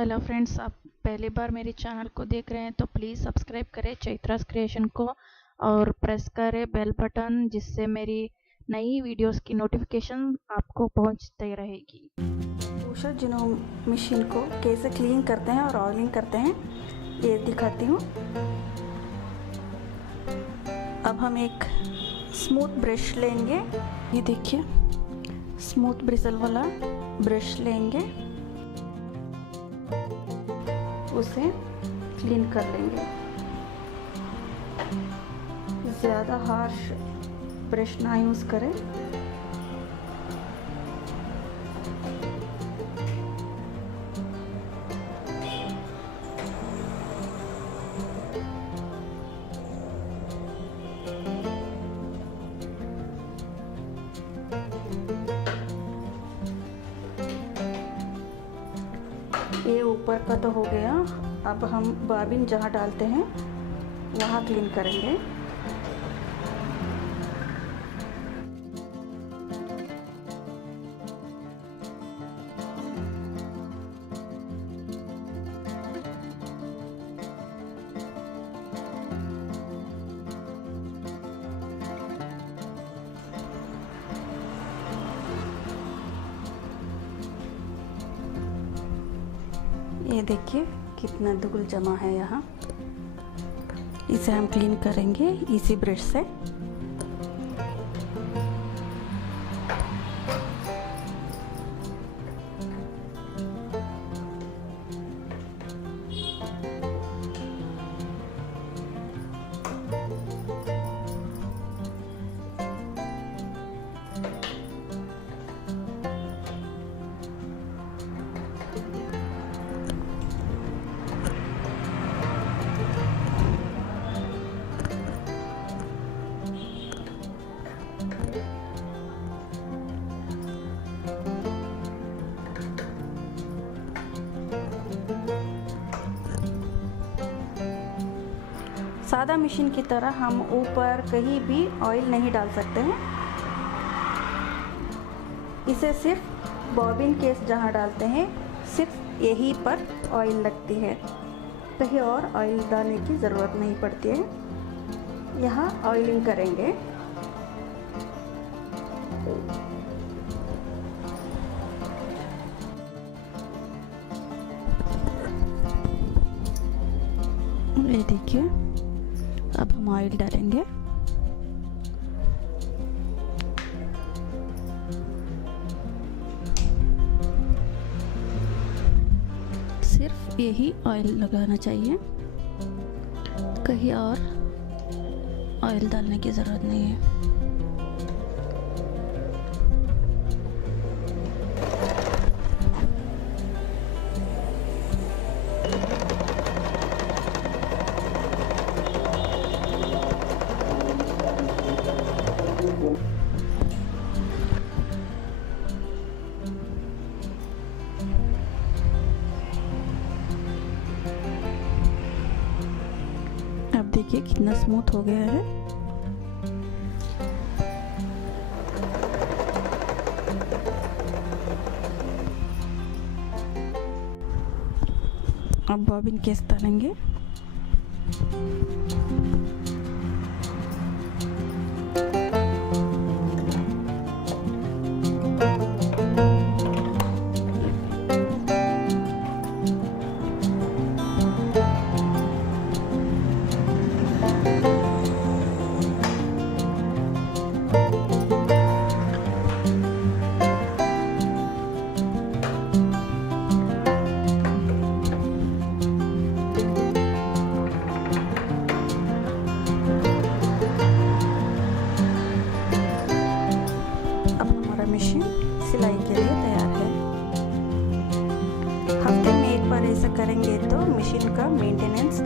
Hello friends, आप पहली बार मेरे चैनल को देख रहे हैं तो प्लीज़ सब्सक्राइब करें चैत्रास क्रिएशन को और प्रेस करें बेल बटन, जिससे मेरी नई वीडियोस की नोटिफिकेशन आपको पहुंचती रहेगी। USHA JANOME मशीन को कैसे क्लीन करते हैं और ऑयलिंग करते हैं ये दिखाती हूँ। अब हम एक स्मूथ ब्रश लेंगे, ये देखिए स्मूथ ब्रिसल वाला ब्रश लेंगे, उसे क्लीन कर लेंगे। ज़्यादा हार्श ब्रश ना यूज़ करें। ये ऊपर का तो हो गया, अब हम बॉबिन जहाँ डालते हैं वहाँ क्लीन करेंगे। ये देखिए कितना धूल जमा है यहाँ, इसे हम क्लीन करेंगे इसी ब्रश से। सादा मशीन की तरह हम ऊपर कहीं भी ऑयल नहीं डाल सकते हैं। इसे सिर्फ बॉबिन केस जहाँ डालते हैं सिर्फ यहीं पर ऑयल लगती है, कहीं और ऑयल डालने की ज़रूरत नहीं पड़ती है। यहाँ ऑयलिंग करेंगे। ये देखिए अब हम ऑयल डालेंगे। सिर्फ यही ऑयल लगाना चाहिए, कहीं और ऑयल डालने की ज़रूरत नहीं है। अब देखिए कितना स्मूथ हो गया है। अब बॉबिन केस डालेंगे। मशीन सिलाई के लिए तैयार है। हफ्ते में एक बार ऐसा करेंगे तो मशीन का मेंटेनेंस